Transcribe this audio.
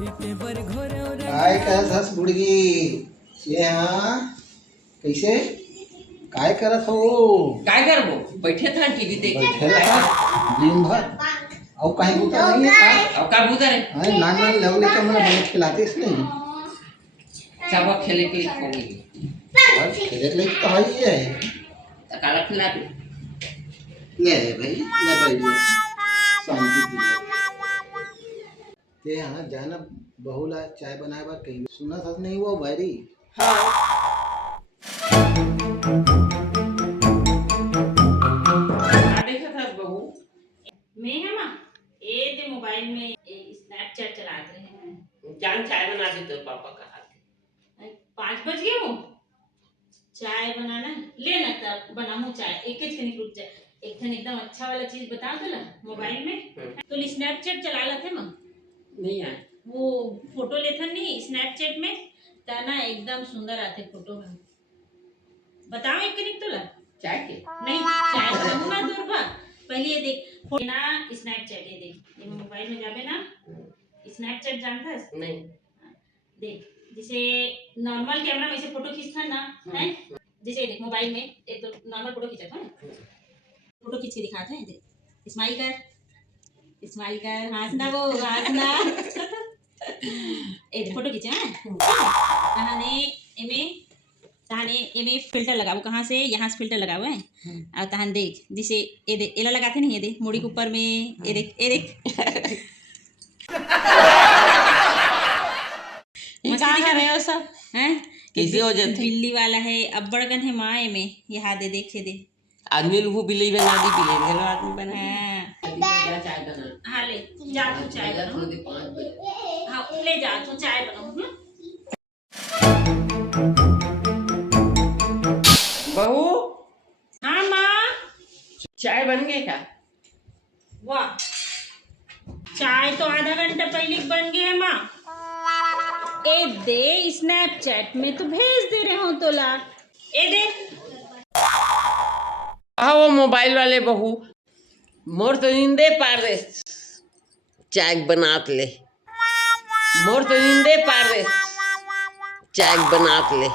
काय करत बुडगी ये हाँ कैसे काय करत हो? काय करबो बैठे था टीवी देख बैठे था दिन भर और कहीं बूता नहीं है का? और का बुदर है हां नान नान लवले के मन बने खिलाते नहीं चाबा खेले के खोगी और खेले के लिए तो है ही है तो काला खिला दे ले भाई शांति दे ते हाँ जाना बहुला चाय बनाए बार कहीं सुना था नहीं वो भाई हां आ देखा था बहू मैं है मां ये दे मोबाइल में स्नैपचैट चलाते हैं। जान चाय बना दे तो पापा का हाथ 5 बज गए वो चाय बनाना लेना तब बनाऊं चाय एक रुक जा एक थन एकदम अच्छा वाला चीज बता दला मोबाइल में तो स्नैपचैट चला लेते मां नहीं आए वो फोटो लेथन नहीं स्नैपचैट में तना एकदम सुंदर आते फोटो में बताओ एक कनिक तोला चाय के नहीं चाय बनाऊं ना दूरबा पहले ये देख ना स्नैपचैट ये देख ये मोबाइल में जाबे ना स्नैपचैट जानता है नहीं देख जैसे नॉर्मल कैमरा में से फोटो खींचता ना है जैसे देख मोबाइल में एक तो नॉर्मल फोटो खींचता है फोटो खींच के दिखाते हैं देख स्माइल कर हंसना वो हंसना ए फोटो खींचा है तहाने एमे फिल्टर लगाओ कहाँ से यहाँ से फिल्टर लगाओ है और तहान देख जैसे ये देख एला लगाते नहीं ये देख मुड़ी के ऊपर में ये देख क्या कर रहे हो सब हैं कैसे हो जाते बिल्ली वाला है अब बड़गन है माँ में यहाँ दे देखे दे आदमी लोग बिल्ली बना दी बिल्ली हेलो आदमी बना हाँ चाय बना हाँ ले जा तू चाय बना 5 बजे हाँ ले जा तू चाय बनाओ बहू हाँ माँ चाय बन गई क्या वाह चाय तो आधा घंटा पहले बन गई है माँ ए दे स्नैपचैट में तो भेज दे रहे हो तो ला ए दे वो मोबाइल वाले बहू मोर तो नींदे पार दे चाय बनात ले मोर तो नींदे पार दे चाय बनात ले